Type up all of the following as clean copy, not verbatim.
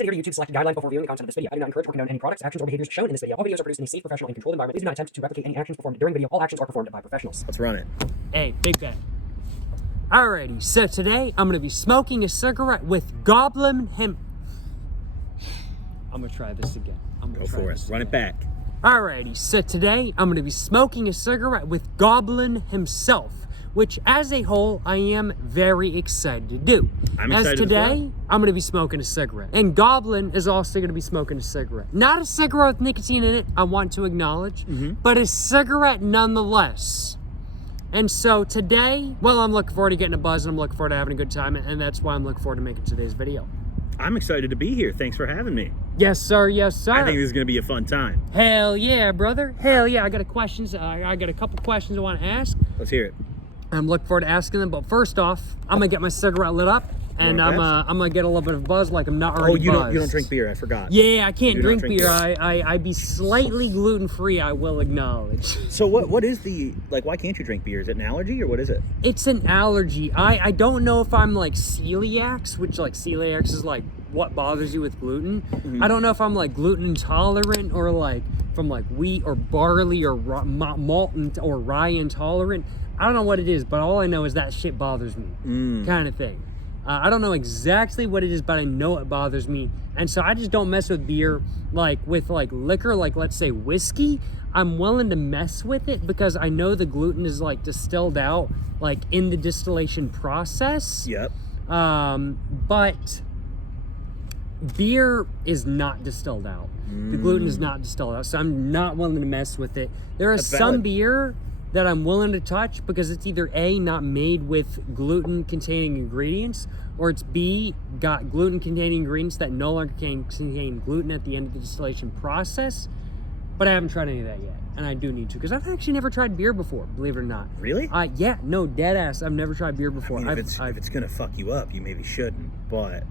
Please adhere to YouTube's selected guidelines before viewing the content of this video. I do not encourage or condone any products, actions, or behaviors shown in this video. All videos are produced in a safe, professional, and controlled environment. Please do not attempt to replicate any actions performed during the video. All actions are performed by professionals. Let's run it. Hey, big bet. Alrighty, so today I'm gonna be smoking a cigarette with Goblin hemp. I'm gonna try this again. Go for it. Run it back. Alrighty, so today I'm gonna be smoking a cigarette with Goblin himself, which as a whole, I am very excited to do. I'm excited as today, as well. I'm gonna be smoking a cigarette. And Goblin is also gonna be smoking a cigarette. Not a cigarette with nicotine in it, I want to acknowledge, but a cigarette nonetheless. And so today, well, I'm looking forward to getting a buzz and I'm looking forward to having a good time, and that's why I'm looking forward to making today's video. I'm excited to be here. Thanks for having me. Yes, sir. Yes, sir. I think this is going to be a fun time. Hell yeah, brother. Hell yeah. I got a couple questions I want to ask. Let's hear it. I'm looking forward to asking them, but first off, I'm gonna get my cigarette lit up, and I'm gonna get a little bit of buzz like I'm not already buzzed. You don't drink beer, I forgot. Yeah, I can't drink beer. Beer. I be slightly gluten-free, I will acknowledge. So what is the, like, why can't you drink beer? Is it an allergy or what is it? It's an allergy. I don't know if I'm like celiacs, which like celiacs is like what bothers you with gluten. I don't know if I'm like gluten intolerant or like from like wheat or barley or malt or rye intolerant. I don't know what it is, but all I know is that shit bothers me, kind of thing. I don't know exactly what it is, but I know it bothers me. And so I just don't mess with beer, like with like liquor, like let's say whiskey. I'm willing to mess with it because I know the gluten is like distilled out, like in the distillation process. Yep. But beer is not distilled out. The gluten is not distilled out, so I'm not willing to mess with it. There is some beer that I'm willing to touch because it's either A, not made with gluten-containing ingredients, or it's B, got gluten-containing ingredients that no longer contain gluten at the end of the distillation process. But I haven't tried any of that yet, and I do need to, because I've actually never tried beer before, believe it or not. Really? Yeah, no, dead ass. I've never tried beer before. I mean, if it's gonna fuck you up, you maybe shouldn't, but...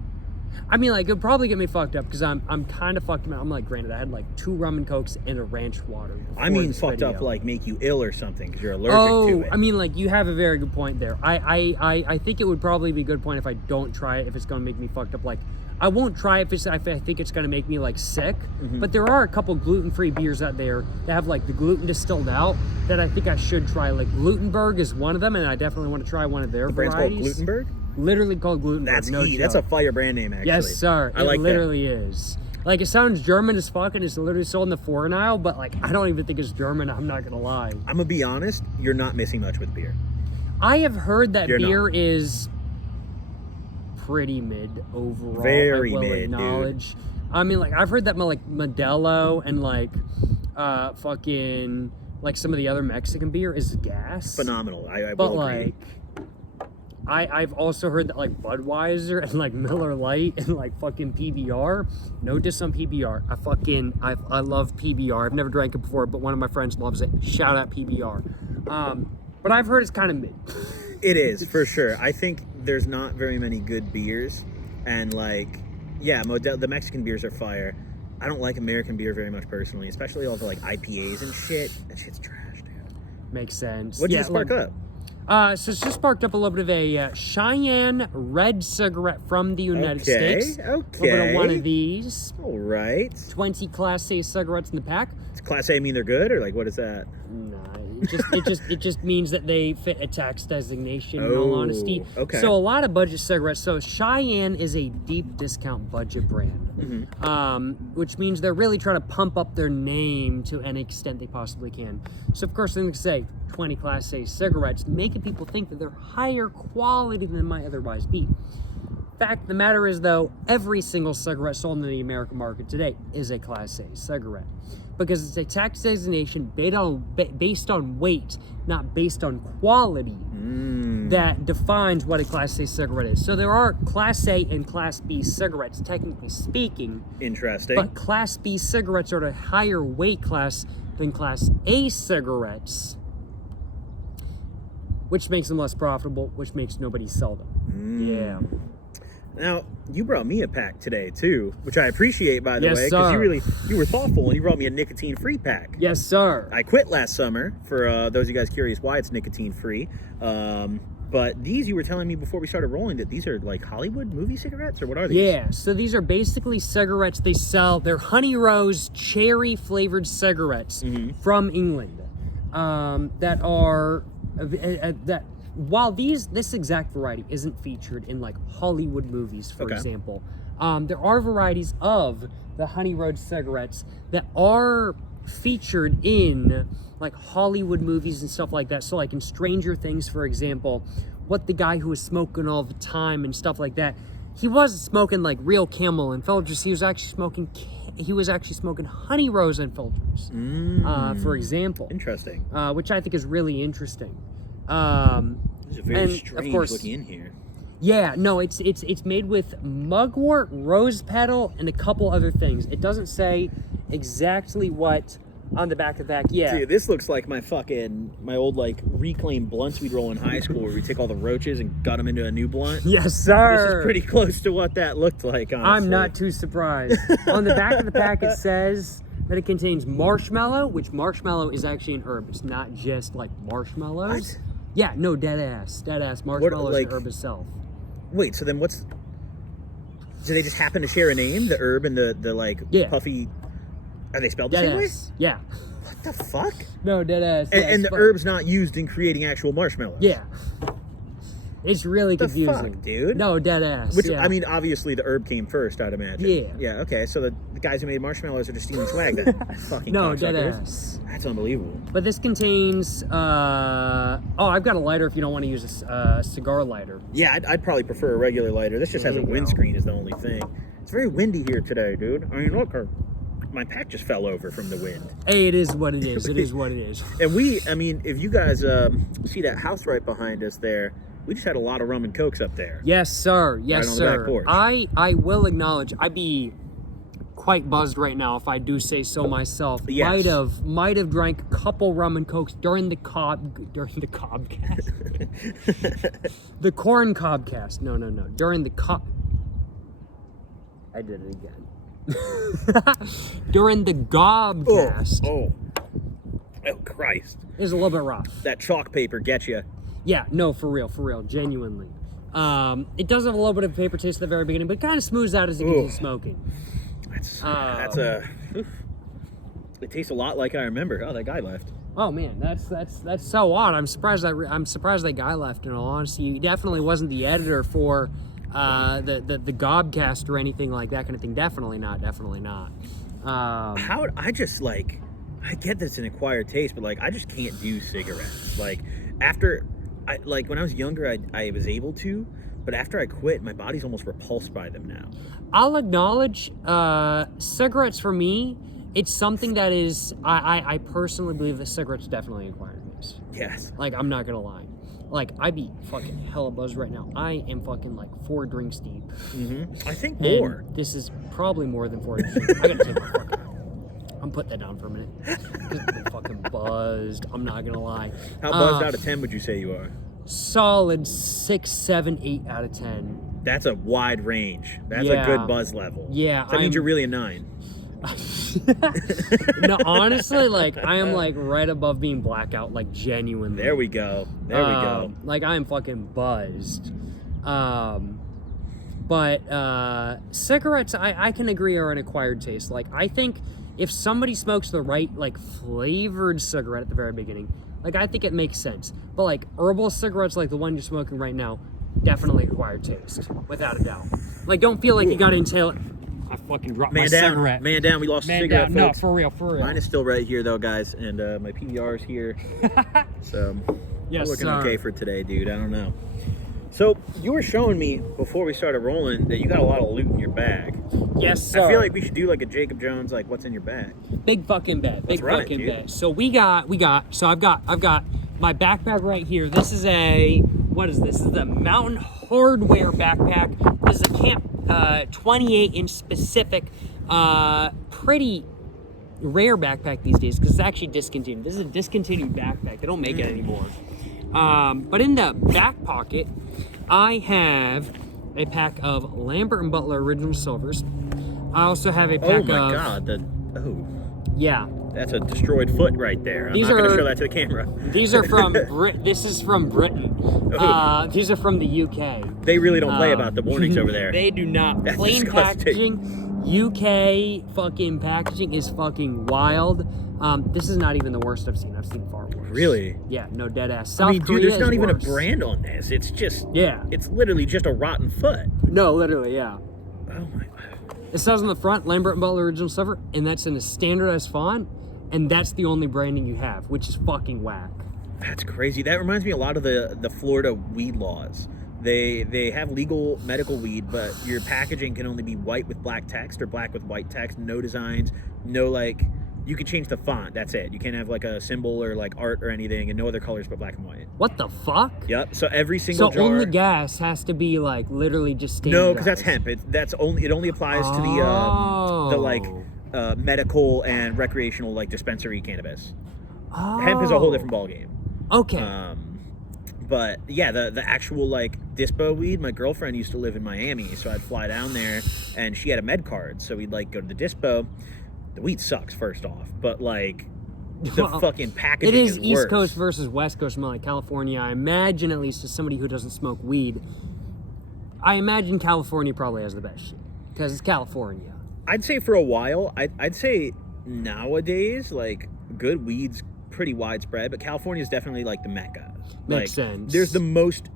I mean, like, it'd probably get me fucked up because I'm kind of fucked up. I'm like, granted, I had like 2 rum and cokes and a ranch water. I mean, fucked up like make you ill or something because you're allergic to it. I mean, like, you have a very good point there. I think it would probably be a good point if I don't try it, if it's gonna make me fucked up. Like, I won't try it if I think it's gonna make me like sick. But there are a couple gluten-free beers out there that have like the gluten distilled out that I think I should try. Like Glutenberg is one of them, and I definitely want to try one of their varieties. Brand's called Glutenberg? Literally called Glutenberg. That's no heat. joke. That's a fire brand name, actually. Yes, sir. I like it literally is. Like, it sounds German as fuck, and it's literally sold in the foreign aisle, but like, I don't even think it's German. I'm not gonna lie. I'm gonna be honest. You're not missing much with beer. I have heard that beer is pretty mid overall. Very I will mid, acknowledge. Dude. I mean, like, I've heard that like Modelo and like fucking like some of the other Mexican beer is gas. Phenomenal. I but will agree. Like, I've also heard that like Budweiser and like Miller Lite and like fucking PBR. No diss on PBR. I love PBR. I've never drank it before, but one of my friends loves it. Shout out PBR. But I've heard it's kind of mid. It is, for sure. I think there's not very many good beers. And like, yeah, the Mexican beers are fire. I don't like American beer very much personally, especially all the like IPAs and shit. That shit's trash, dude. Makes sense. What'd you spark up? So it's just sparked up a little bit of a Cheyenne red cigarette from the United States. Okay. A little bit of one of these. All right. 20 Class A cigarettes in the pack. Does Class A mean they're good, or like what is that? Nah, it just means that they fit a tax designation. In all honesty. Okay. So a lot of budget cigarettes. So Cheyenne is a deep discount budget brand, which means they're really trying to pump up their name to any extent they possibly can. So of course, they're going to say 20 Class A cigarettes, making people think that they're higher quality than they might otherwise be. Fact of the matter is, though, every single cigarette sold in the American market today is a Class A cigarette because it's a tax designation based on weight, not based on quality, that defines what a Class A cigarette is. So there are Class A and Class B cigarettes, technically speaking. Interesting. But Class B cigarettes are at a higher weight class than Class A cigarettes, which makes them less profitable, which makes nobody sell them. Yeah. Now, you brought me a pack today, too, which I appreciate, by the Yes, way, because sir. you were thoughtful, and you brought me a nicotine-free pack. Yes, sir. I quit last summer, for those of you guys curious why it's nicotine-free. But these, you were telling me before we started rolling that these are like Hollywood movie cigarettes, or what are these? Yeah, so these are basically cigarettes they sell. They're Honey Rose cherry flavored cigarettes from England that are that. While this exact variety isn't featured in like Hollywood movies, for example, there are varieties of the Honey Rose cigarettes that are featured in like Hollywood movies and stuff like that. So like in Stranger Things, for example, what the guy who was smoking all the time and stuff like that, he wasn't smoking like real Camel and filters. He was actually smoking Honey Rose and filters, for example. Interesting. Which I think is really interesting. It's a very strange of course, looking in here. Yeah, no, it's made with mugwort, rose petal, and a couple other things. It doesn't say exactly what on the back of the back. Yeah. Dude, this looks like my old like reclaimed blunts we'd roll in high school where we take all the roaches and gut them into a new blunt. Yes, sir. This is pretty close to what that looked like, honestly. I'm not too surprised. On the back of the pack, it says that it contains marshmallow, which marshmallow is actually an herb. It's not just like marshmallows. What? Yeah, no, dead ass. Marshmallow is an herb itself. Wait, so then do they just happen to share a name? The herb and the like puffy, are they spelled the same way? Yeah. What the fuck? No, dead ass. And the herb's not used in creating actual marshmallows? Yeah. It's really confusing. The fuck, dude? No, dead ass. Which, I mean, obviously the herb came first, I'd imagine. Yeah. Yeah, okay, so the guys who made marshmallows are just stealing swag then. Fucking no, dead cocksuckers. ass. That's unbelievable. But this contains, I've got a lighter if you don't want to use a cigar lighter. Yeah, I'd probably prefer a regular lighter. This just has a windscreen is the only thing. It's very windy here today, dude. I mean, look, my pack just fell over from the wind. Hey, it is what it is. It is what it is. And if you guys see that house right behind us there, we just had a lot of rum and cokes up there. Yes, sir. Yes, right on sir. the back porch. I will acknowledge, I'd be quite buzzed right now if I do say so myself. Yes. Might have drank a couple rum and cokes during the cobcast. The corn cobcast. No. During the I did it again. During the gobcast. Oh, Christ. It was a little bit rough. That chalk paper gets you. Yeah, no, for real, genuinely. It does have a little bit of paper taste at the very beginning, but it kind of smooths out as it gets to smoking. It tastes a lot like I remember. Oh, that guy left. Oh man, that's so odd. I'm surprised that guy left. In all honesty, he definitely wasn't the editor for the Gobcast or anything like that kind of thing. Definitely not. I get that it's an acquired taste, but like I just can't do cigarettes. Like when I was younger, I was able to, but after I quit, my body's almost repulsed by them now. I'll acknowledge cigarettes for me. It's something that is I personally believe that cigarettes definitely acquired taste. Yes. Like I'm not gonna lie. Like I'd be fucking hella buzzed right now. I am fucking like 4 drinks deep. Mm-hmm. I think more. And this is probably more than 4 drinks deep. I gotta take my fucking. I'm putting that down for a minute. I'm fucking buzzed. I'm not gonna lie. How buzzed out of 10 would you say you are? Solid 6, 7, 8 out of 10. That's a wide range. That's a good buzz level. Yeah. So that means you're really a 9. No, honestly, like I am like right above being blackout, like genuinely. There we go. Like I am fucking buzzed. But cigarettes, I can agree are an acquired taste. Like I think if somebody smokes the right like flavored cigarette at the very beginning, like I think it makes sense. But like herbal cigarettes, like the one you're smoking right now, definitely acquired taste, without a doubt. Like don't feel like you gotta inhale it. I fucking dropped my cigarette. Man down, we lost a cigarette, down. folks. No, for real. Mine is still right here, though, guys, and my PBR is here. So, yes, we're looking sir. okay for today, dude. I don't know. So, you were showing me, before we started rolling, that you got a lot of loot in your bag. Yes, sir. I feel like we should do like a Jacob Jones, like, what's in your bag? Big fucking bet. Let's run it, dude. So I've got my backpack right here. This is what is this? This is the Mountain Hardwear backpack. This is a Camp 28-inch specific, pretty rare backpack these days because it's actually discontinued. This is a discontinued backpack. They don't make it anymore. But in the back pocket, I have a pack of Lambert & Butler Original Silvers. I also have a pack of... Oh my god, Yeah. That's a destroyed foot right there. I'm These not going to are- show that to the camera. These are from This is from Britain. These are from the UK. They really don't play about the warnings over there. They do not. That's Plain disgusting. packaging. UK fucking packaging is fucking wild. This is not even the worst I've seen. I've seen far worse. Really? Yeah, no dead ass. South I mean, Korea dude, there's not is even worse. a brand on this. It's just, Yeah. it's literally just a rotten foot. No, literally, yeah. Oh my. It says on the front, Lambert and Butler original silver, and that's in a standardized font, and that's the only branding you have, which is fucking whack. That's crazy. That reminds me a lot of the Florida weed laws. They have legal medical weed, but your packaging can only be white with black text or black with white text, no designs, no like, you can change the font, that's it. You can't have like a symbol or like art or anything, and no other colors but black and white. What the fuck? Yep, so every single So jar... only gas has to be like literally just standardized. No, because that's hemp. It only applies to the like medical and recreational like dispensary cannabis. Hemp is a whole different ballgame. Okay. But yeah, the actual like dispo weed, my girlfriend used to live in Miami, so I'd fly down there and she had a med card, so we'd like go to the dispo. The weed sucks, first off, but like the fucking packaging it is is East worse. Coast versus West Coast, more like California. I imagine, at least as somebody who doesn't smoke weed, I imagine California probably has the best shit because it's California. I'd say for a while, I'd say nowadays, like good weed's pretty widespread, but California is definitely like the mecca. Makes Like, sense. There's the most.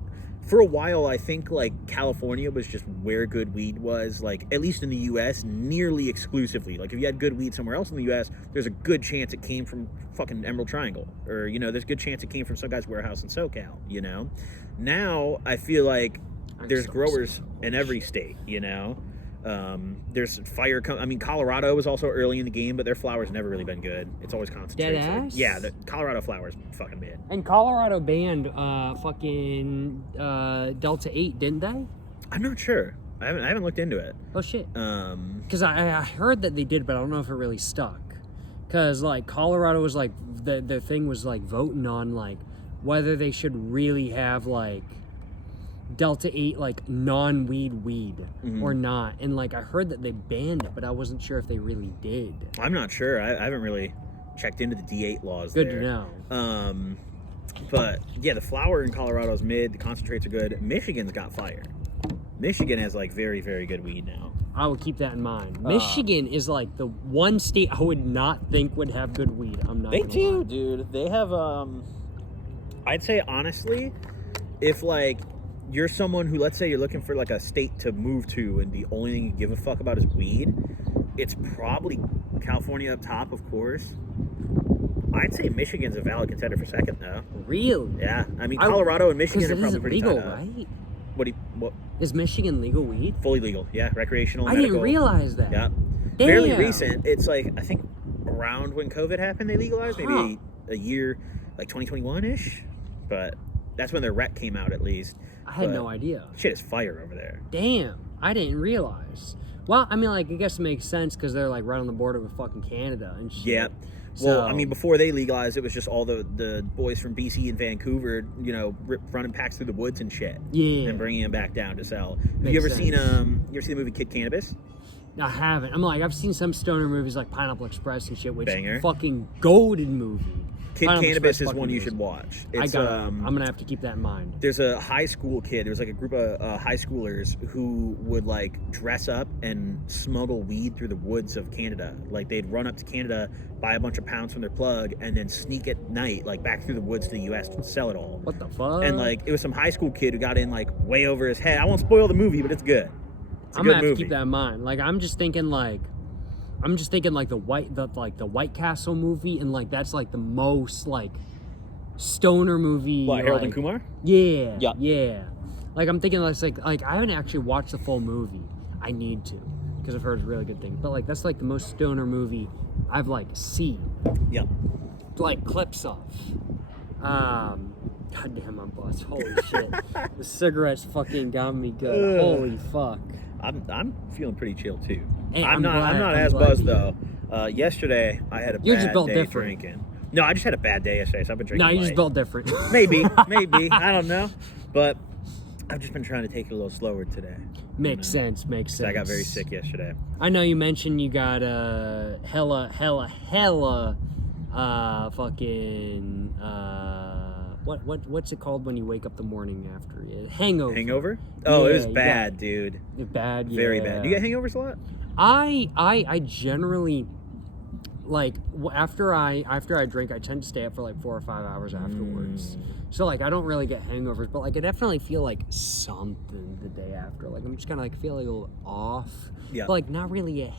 For a while, I think like California was just where good weed was, like at least in the U.S., nearly exclusively. Like if you had good weed somewhere else in the U.S., there's a good chance it came from fucking Emerald Triangle, or there's a good chance it came from some guy's warehouse in SoCal. Now I feel like there's growers in every state. There's fire. Colorado was also early in the game, but their flower's never really been good. It's always concentrated. Dead ass? Yeah, the Colorado flower's fucking mid. And Colorado banned fucking Delta 8, didn't they? I'm not sure. I haven't looked into it. Oh shit. Because I heard that they did, but I don't know if it really stuck. Because like Colorado was like the thing was like voting on like whether they should really have like Delta 8 like non-weed weed or not, and like I heard that they banned it, but I wasn't sure if they really did. I'm not sure. I haven't really checked into the D8 laws. Good there. to know. But yeah, the flower in Colorado's mid. The concentrates are good. Michigan's got fire. Michigan has like very, very good weed now. I will keep that in mind. Michigan is like the one state I would not think would have good weed. I'm not. They gonna do, lie. dude. They have. I'd say honestly, if like you're someone who, let's say you're looking for like a state to move to and the only thing you give a fuck about is weed, it's probably California up top, of course. I'd say Michigan's a valid contender for second, though. Really? Yeah, I mean Colorado and Michigan are Because it probably isn't pretty legal, tied up. right? What? Is Michigan legal weed? Fully legal, yeah. Recreational, I medical. didn't realize that. Yeah. Damn. Fairly recent. It's like, I think around when COVID happened, they legalized. Maybe a year, like 2021-ish. But that's when their rec came out, at least. I had But no idea. Shit is fire over there. Damn, I didn't realize. Well, I mean, like, I guess it makes sense because they're like right on the border with fucking Canada and shit. Yeah. Well, So- I mean, before they legalized, it was just all the boys from BC and Vancouver, running packs through the woods and shit. Yeah. And bringing them back down to sell. Have Makes you ever sense. seen the movie Kid Cannabis? I haven't. I'm like, I've seen some stoner movies like Pineapple Express and shit, which Banger. fucking goaded movie. Kid Pineapple Cannabis Express is fucking one you rules. should watch. I It's, got. I'm gonna have to keep that in mind. There's a high school kid. There's like a group of high schoolers who would like dress up and smuggle weed through the woods of Canada. Like they'd run up to Canada, buy a bunch of pounds from their plug, and then sneak at night, like back through the woods to the U.S. to sell it all. What the fuck? And like it was some high school kid who got in like way over his head. I won't spoil the movie, but it's good. It's a I'm good gonna have movie. to keep that in mind. Like, I'm just thinking like the White Castle movie, and like that's like the most like stoner movie. What, Harold and like- Kumar? Yeah. Yeah. Yeah. Like I'm thinking that's like I haven't actually watched the full movie. I need to because I've heard really good things. But like that's like the most stoner movie I've like seen. Yep. Like clips of. God damn, my butts. Holy shit. The cigarettes fucking got me good. Holy fuck. I'm feeling pretty chill too. Hey, I'm not I'm as glad buzzed to hear. though. Yesterday I had a You're just bad built day different. drinking. No, I just had a bad day yesterday, so I've been drinking. No, you just light. built different. Maybe. I don't know. But I've just been trying to take it a little slower today. Makes you know? sense. Makes sense. I got very sick yesterday. I know you mentioned you got hella fucking what's it called when you wake up the morning after it? Hangover. Oh, it was Yeah, bad, dude. Bad. Very Yeah. bad. Do you get hangovers a lot? I generally like after I drink, I tend to stay up for like 4 or 5 hours afterwards. So like I don't really get hangovers, but like I definitely feel like something the day after. Like I'm just kind of like feeling a little off. Yeah. But like not really a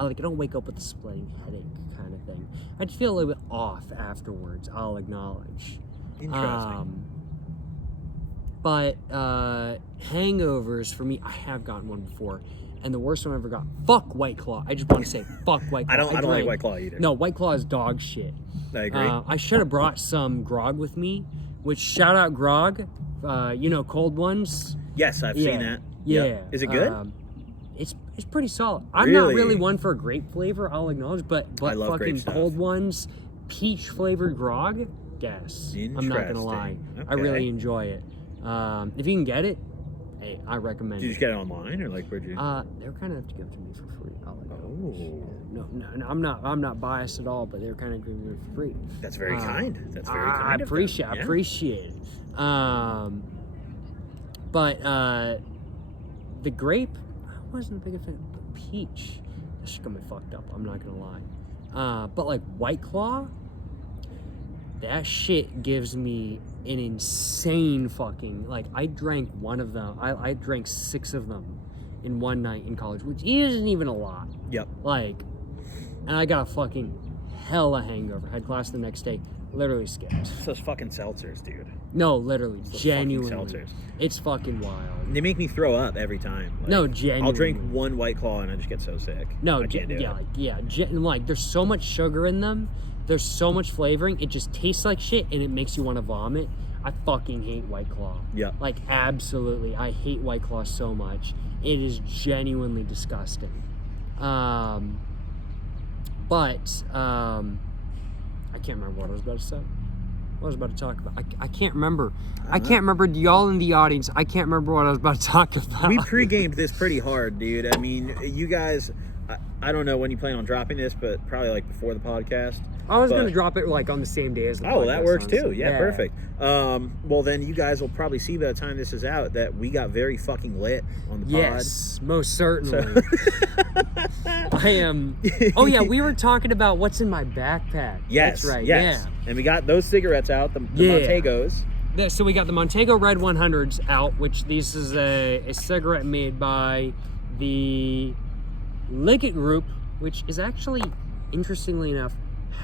like I don't wake up with a splitting headache kind of thing. I just feel a little bit off afterwards. I'll acknowledge. Interesting. But hangovers for me, I have gotten one before. And the worst one I ever got, fuck White Claw. I just want to say, fuck White Claw. I don't like White Claw either. No, White Claw is dog shit. I agree. I should have brought some grog with me, which shout out grog, cold ones. Yes, I've seen that. Yeah. Yep. Is it good? It's pretty solid. I'm not really one for grape flavor, I'll acknowledge, but I love fucking grape cold stuff. ones, peach flavored grog, yes. I'm not gonna lie. Interesting. I really Okay. enjoy it. If you can get it, hey, I recommend Did you it. just get it online or like where'd you? They were kind of to give it to me for free. I'll acknowledge. Oh. No, I'm not biased at all, but they were kind of giving it for free. That's very kind. That's very I kind. appreciate of them. appreciate it. But the grape, I wasn't a big fan. But peach, that shit got me fucked up. I'm not gonna lie. But like White Claw, that shit gives me an insane fucking like. I drank one of them. I drank 6 of them in one night in college, which isn't even a lot. Yep. Like, and I got a fucking hella hangover. Had class the next day. Literally skipped. It's those fucking seltzers, dude. No, literally, Those genuinely. fucking seltzers. It's fucking wild. They make me throw up every time. Like, No, genuinely. I'll drink one White Claw and I just get so sick. No, I can't do it. like there's so much sugar in them. There's so much flavoring. It just tastes like shit, and it makes you want to vomit. I fucking hate White Claw. Yep. Like absolutely, I hate White Claw so much. It is genuinely disgusting. I can't remember what I was about to say. What I was about to talk about. I can't remember. I can't remember. Y'all in the audience, I can't remember what I was about to talk about. We pre-gamed this pretty hard, dude. I mean, you guys, I don't know when you plan on dropping this, but probably like before the podcast. I was going to drop it like on the same day as the podcast. Oh, that works too. honestly. Yeah, perfect. Well, then you guys will probably see by the time this is out that we got very fucking lit on the pod. Yes, most certainly. I am. Oh yeah, we were talking about what's in my backpack. Yes, That's right. yes. And we got those cigarettes out, the Yeah. Montegos. Yeah. So we got the Montego Red 100s out, which this is a cigarette made by the Liggett Group, which is actually, interestingly enough,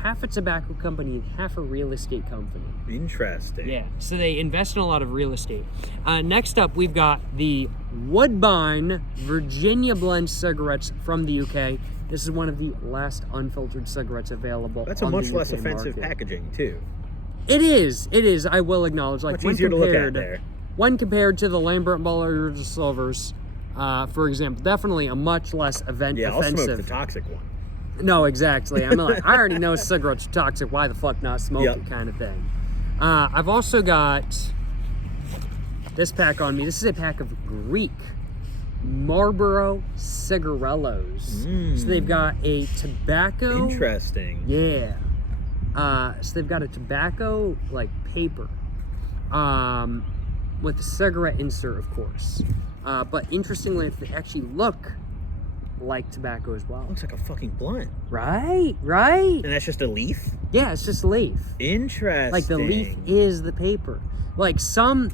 half a tobacco company and half a real estate company. Interesting. Yeah, so they invest in a lot of real estate. Next up, we've got the Woodbine Virginia Blend cigarettes from the UK. This is one of the last unfiltered cigarettes available. That's a on the much less UK offensive market. packaging too. It is. I will acknowledge. Like Much when easier to look at compared, there. when compared to the Lambert Bullard Silvers, for example, definitely a much less Yeah, I'll offensive. smoke the toxic one. No, exactly. I'm like, I already know cigarettes are toxic. Why the fuck not smoke Yep. it, kind of thing. I've also got this pack on me. This is a pack of Greek Marlboro cigarellos. So they've got a tobacco. Interesting. Yeah. So they've got a tobacco like paper, with a cigarette insert, of course. But interestingly, if they actually look like tobacco as well. Looks like a fucking blunt. Right. And that's just a leaf? Yeah, it's just leaf. Interesting. Like the leaf is the paper. Like some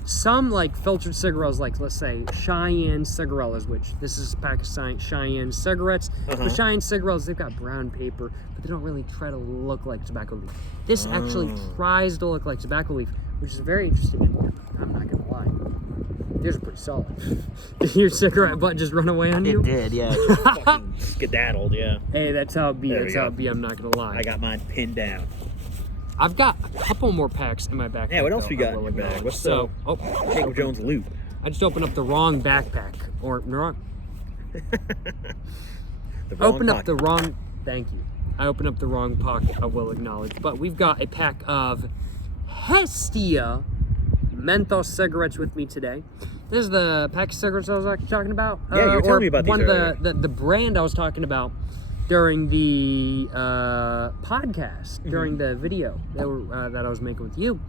like filtered cigarettes, like let's say Cheyenne cigarillas, which this is a pack of Cheyenne cigarettes. But Cheyenne cigarillas, they've got brown paper, but they don't really try to look like tobacco leaf. This actually tries to look like tobacco leaf, which is very interesting. I'm not gonna lie. These are pretty solid. Did your cigarette butt just run away on you? It did, yeah. It just fucking skedaddled, yeah. Hey, that's how it be. There we That's how go. it be. I'm not gonna lie. I got mine pinned down. I've got a couple more packs in my backpack. Yeah, what else though, we got I in will your bag? acknowledge. What's so? Jacob Jones loot? I just opened up the wrong backpack, or wrong. The wrong Opened up pocket. the wrong. Thank you. I opened up the wrong pocket. I will acknowledge. But we've got a pack of Hestia menthol cigarettes with me today. This is the pack of cigarettes I was talking about. Yeah, you were telling me about these one earlier. of the brand I was talking about during the podcast, during the video that I was making with you.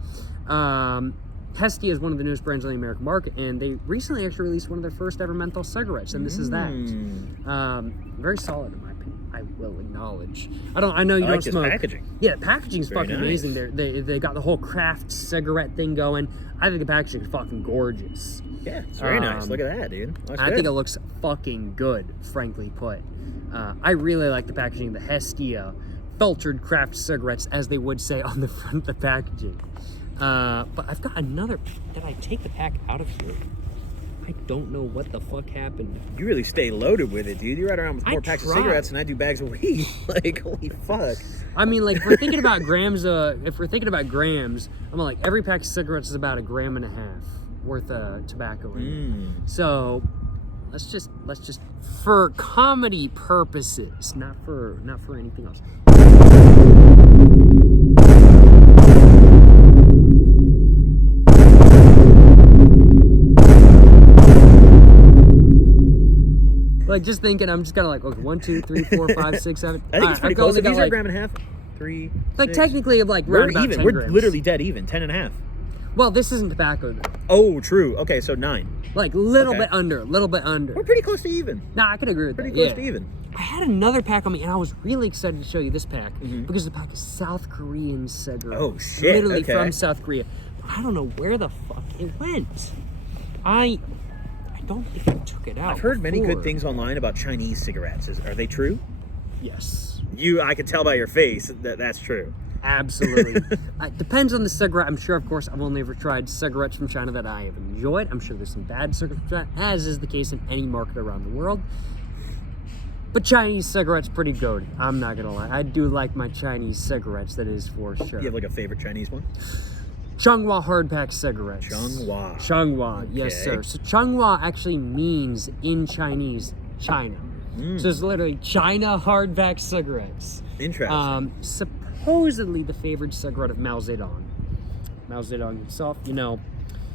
Hestia is one of the newest brands on the American market, and they recently actually released one of their first ever menthol cigarettes, and this is that. Very solid in my opinion. I will acknowledge. I know you don't like smoke. this packaging. Yeah, the packaging's Very fucking nice. amazing. They got the whole craft cigarette thing going. I think the packaging is fucking gorgeous. Yeah, it's very nice. Look at that, dude. Looks I good. think it looks fucking good, frankly put. I really like the packaging of the Hestia filtered craft cigarettes, as they would say on the front of the packaging. But I've got another. Did I take the pack out of here? I don't know what the fuck happened. You really stay loaded with it, dude. You ride around with more packs of cigarettes than I do bags of weed. Like, holy fuck. I mean, like, if we're thinking about grams, I'm like, every pack of cigarettes is about 1.5 grams worth of tobacco in it. So let's just for comedy purposes, not for anything else. Like, just thinking, I'm just kind of like, okay, 1, 2, 3, 4, 5, 6, 7. I think it's pretty close. If these are like, 1.5 grams, 3, like 6. technically, like We're round about even. 10 We're grams. literally dead even. 10.5. Well, this isn't tobacco though. Oh, true. Okay, so 9. Like little Okay. bit under, little bit under. We're pretty close to even. Nah, I could agree with Pretty that. close yeah. to even. I had another pack on me, and I was really excited to show you this pack because the pack is South Korean cigarettes. Oh, shit, Literally okay. from South Korea. But I don't know where the fuck it went. I don't think I took it out. I've heard many good before. things online about Chinese cigarettes. Are they true? Yes, I can tell by your face that that's true. absolutely. It depends on the cigarette. I'm sure, of course, I've only ever tried cigarettes from China that I have enjoyed. I'm sure there's some bad cigarettes from China, as is the case in any market around the world. But Chinese cigarettes pretty good. I'm not gonna lie. I do like my Chinese cigarettes. That is for sure. You have like a favorite Chinese one? Changhua hardpack cigarettes. Changhua. Changhua, yes, Okay. sir. So Changhua actually means in Chinese China. So it's literally China hardback cigarettes. Interesting. Supposedly the favored cigarette of Mao Zedong. Mao Zedong himself, you know.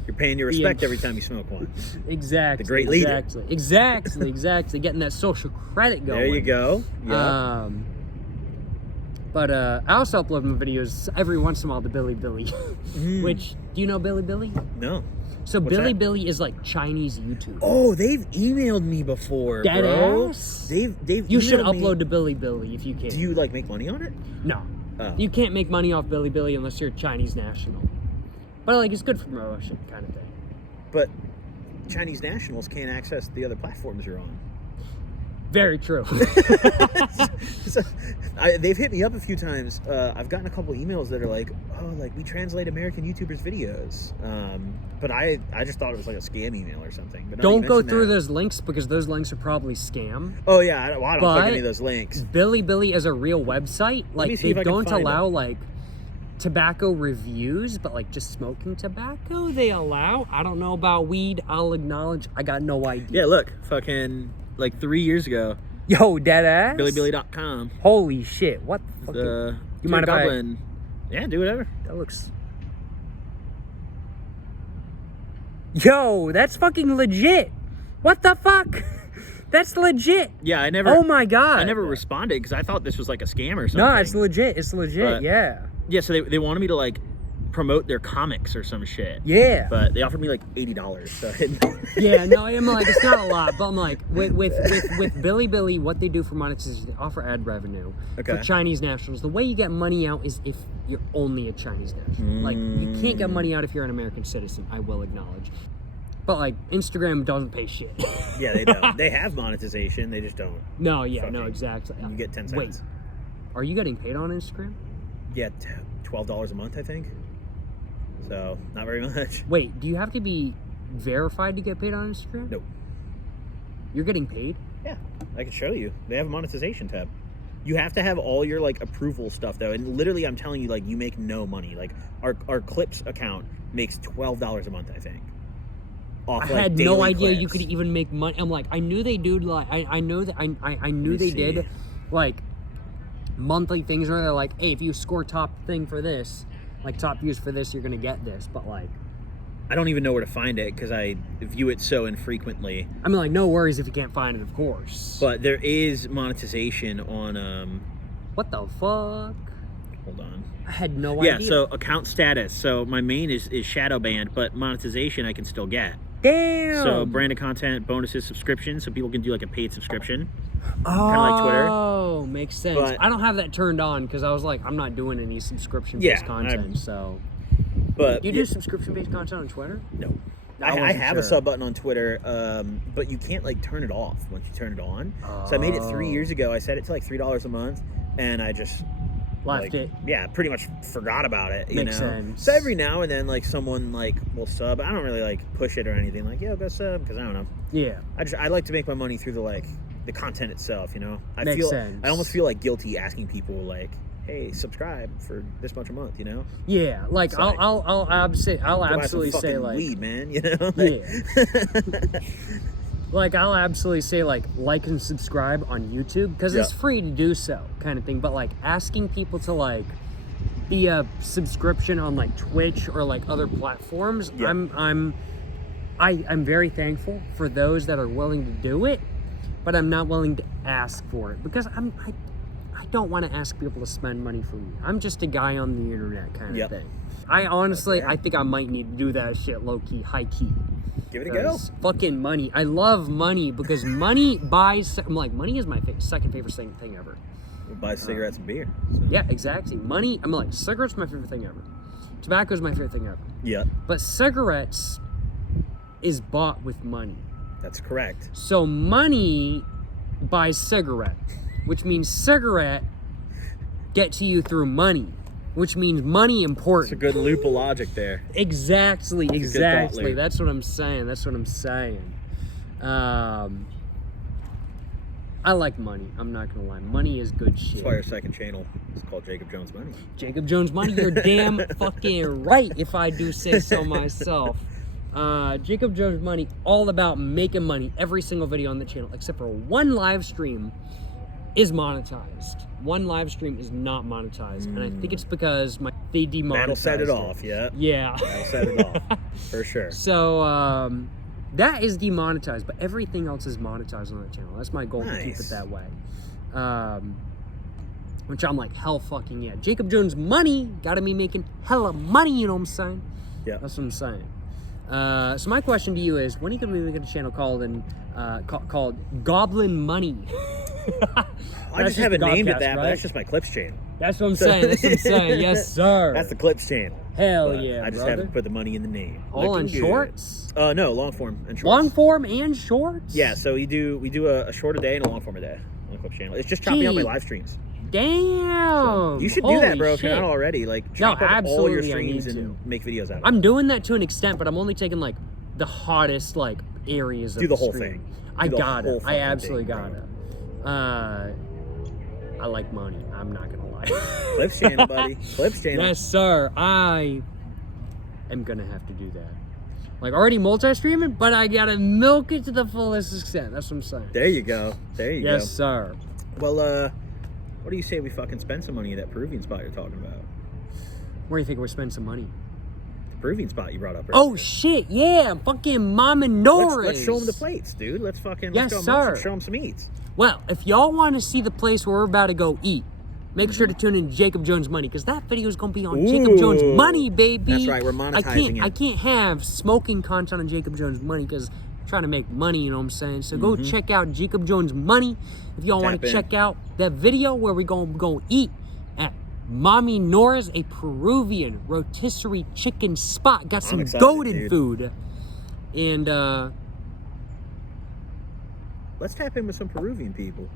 You're paying your respect every time you smoke one. Exactly. The great leader. Exactly. Getting that social credit going. There you go. Yeah. But I also upload my videos every once in a while to Billy Billy. Which, do you know Billy Billy? No. So What's Billy that? Billy is like Chinese YouTube. Oh, they've emailed me before, Dead bro. ass? They've You should emailed me. upload to Billy Billy if you can. Do you like make money on it? No. Oh. You can't make money off Billy Billy unless you're a Chinese national. But like, it's good for promotion kind of thing. But Chinese nationals can't access the other platforms you're on. Very true. So, they've hit me up a few times. I've gotten a couple emails that are like, "Oh, like we translate American YouTubers' videos," but I just thought it was like a scam email or something. But now you Don't go mention through that- those links because those links are probably scam. Oh yeah, I don't click But- any of those links. Billy Billy is a real website. me Like, see if they I can don't find allow it. like tobacco reviews, but like just smoking tobacco they allow. I don't know about weed. I'll acknowledge I got no idea. Yeah, look, fucking like 3 years ago, Yo, dead ass. BillyBilly.com. Holy shit! What the fuck? You mind if I- Goblin. Yeah, do whatever. That looks. Yo, that's fucking legit. What the fuck? That's legit. Yeah, I never. Oh my god. I never responded because I thought this was like a scam or something. No, it's legit. It's legit. But- yeah. Yeah, so they wanted me to like promote their comics or some shit. Yeah. But they offered me like $80. So I didn't. Yeah, no, I'm like, it's not a lot, but I'm like, with Billy Billy, what they do for monetization, they offer ad revenue Okay. for Chinese nationals. The way you get money out is if you're only a Chinese national. Like, you can't get money out if you're an American citizen, I will acknowledge. But like, Instagram doesn't pay shit. Yeah, they don't. They have monetization. They just don't. No, yeah, no, Fucking- exactly. You get 10 Wait, cents. are you getting paid on Instagram? Yeah, $12 a month, I think. So not very much. Wait, do you have to be verified to get paid on Instagram? Nope. You're getting paid? Yeah, I can show you. They have a monetization tab. You have to have all your like approval stuff though, and literally, I'm telling you, like you make no money. Like our Clips account makes $12 a month, I think. Off, I like, had no daily idea you clips. could even make money. I'm like, I knew they do like I know that I knew me they see. did like monthly things where they're like, hey, if you score top thing for this, like top views for this, you're gonna get this. But like, I don't even know where to find it because I view it so infrequently. I mean, like, no worries if you can't find it, of course. But there is monetization on What the fuck? hold on. I had no Yeah, idea. so account status. So my main is shadow banned, but monetization I can still get. Damn. So branded content, bonuses, subscriptions, so people can do like a paid subscription. Oh, like Twitter. Oh, makes sense. But- I don't have that turned on because I was like, I'm not doing any subscription-based Yeah, content. So But you do subscription-based content on Twitter? no. I I wasn't have a sure. sub button on Twitter, but you can't like turn it off once you turn it on. So I made it 3 years ago. I set it to like $3 a month, and I just Left like, it. Yeah, pretty much forgot about it. You Makes know. sense. So every now and then, like someone like will sub. I don't really like push it or anything. Like, yeah, go sub because I don't know. Yeah. I like to make my money through the content itself. You know. I Makes feel sense. I almost feel like guilty asking people like, hey, subscribe for this much a month. You know. Yeah. Like, It's like, I'll absolutely Go buy some say fucking like weed, man. You know. Yeah. Like, I'll absolutely say, like and subscribe on YouTube because it's Yeah. free to do so, kind of thing. But, like, asking people to, like, be a subscription on, like, Twitch or, like, other platforms, Yeah. I'm very thankful for those that are willing to do it, but I'm not willing to ask for it because I don't want to ask people to spend money for me. I'm just a guy on the internet kind of Yep. thing. I honestly, Okay. I think I might need to do that shit low-key, high-key. Give it a go. Fucking money. I love money because money buys. I'm like, money is my second favorite thing ever. We'll buy cigarettes and beer. So. Yeah, exactly. Money. I'm like, cigarettes my favorite thing ever. Tobacco is my favorite thing ever. Yeah, But cigarettes is bought with money. that's correct. So money buys cigarette, which means cigarette get to you through money, which means money It's a important. good loop of logic there. Exactly. thought loop. That's what I'm saying. I like money. I'm not gonna lie. Money is good shit. That's why our second channel is called Jacob Jones Money. Jacob Jones Money, you're damn fucking right, if I do say so myself. Jacob Jones Money, all about making money. Every single video on the channel, except for one live stream, is monetized. One live stream is not monetized, and I think it's because they demonetized That'll set it off, yeah. Yeah. That'll set it off, for sure. So, that is demonetized, but everything else is monetized on the channel. That's my goal, to keep it Nice. that way. Which I'm like, hell fucking yeah. Jacob Jones Money, gotta be making hella money, you know what I'm saying? Yeah. That's what I'm saying. So my question to you is, when are you gonna be making a channel called Goblin Money? I just haven't named it Godcast, that, but right? that's just my Clips channel. That's what I'm saying. That's what I'm saying. Yes, sir. That's the Clips channel. Hell But yeah, I just brother. haven't put the money in the name. All on Looking good. shorts? No, long form and shorts. Long form and shorts? Yeah, so we do a short a day and a long form a day on the Clips channel. It's just chopping out my Gee. live streams. Damn. You should do that, Holy bro, if you're shit. not already. Like, chop up all your absolutely, I streams need and to. make videos out of it. I'm doing that to an extent, but I'm only taking like the hottest like areas of Do the whole stream. thing. I Do the got whole it. I fucking absolutely thing, got bro. it. I like money. I'm not gonna lie. Clips channel, buddy. Clips channel. Yes, sir. I am gonna have to do that. Like already multi-streaming, but I gotta milk it to the fullest extent. That's what I'm saying. There you go. There you Yes, sir. go. Well, what do you say we fucking spend some money at that Peruvian spot you're talking about? Where do you think we're spending some money? The Peruvian spot you brought up earlier. Oh shit! Yeah, fucking Mama Nora's. Let's show them the plates, dude. Let's fucking Yes, let's go amongst sir. them, show them some eats. Well, if y'all want to see the place where we're about to go eat, make sure to tune in to Jacob Jones Money, because that video is going to be on Jacob Jones Ooh. Money, baby. That's right, we're monetizing I it. can't have smoking content on Jacob Jones Money because I'm trying to make money, you know what I'm saying? So go check out Jacob Jones Money if y'all want Tap to in. check out that video where we're going to go eat at Mommy Nora's, a Peruvian rotisserie chicken spot. Got some excited, golden dude. food. And, Let's tap in with some Peruvian people.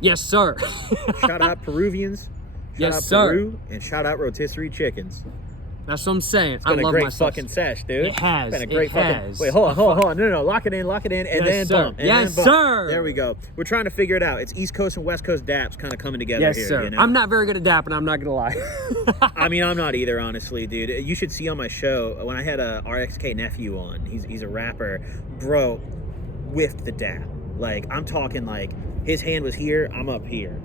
yes, sir. Shout out Peruvians. Shout Yes, out sir. Peru, and shout out rotisserie chickens. That's what I'm saying. It's been I a love great myself. fucking sesh, dude. It has, Been a it great fucking. has. Wait, hold on. No, lock it in, and Yes, then sir. bump. And Yes, then bump. sir. There we go. We're trying to figure it out. It's East Coast and West Coast daps kind of coming together Yes, here. sir. You know? I'm not very good at dapping, I'm not gonna lie. I mean, I'm not either, honestly, dude. You should see on my show when I had a RXK nephew on. He's a rapper, bro. Whiffed the dap. Like I'm talking like his hand was here, I'm up here.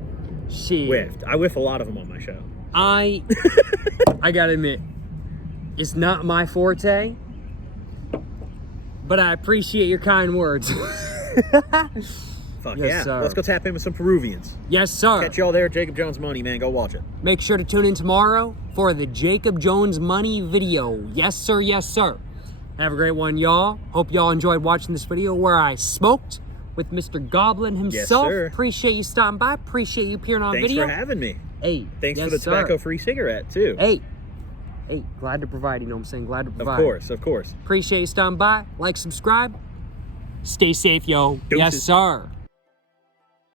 Shit. Whiffed. I whiff a lot of them on my show. I gotta admit, it's not my forte, but I appreciate your kind words. Fuck Yes, yeah. sir. Let's go tap in with some Peruvians. Yes, sir. Catch y'all there. Jacob Jones Money, man. Go watch it. Make sure to tune in tomorrow for the Jacob Jones Money video. Yes, sir. Yes, sir. Have a great one, y'all. Hope y'all enjoyed watching this video where I smoked with Mr. Goblin himself. sir. Appreciate you stopping by. Appreciate you appearing on Thanks video. for having me. Hey, Thanks yes, for the sir. tobacco-free cigarette, too. Hey, glad to provide. You know what I'm saying? Glad to provide. Of course, of course. Appreciate you stopping by. Like, subscribe. Stay safe, yo. Yes, Deuces. sir.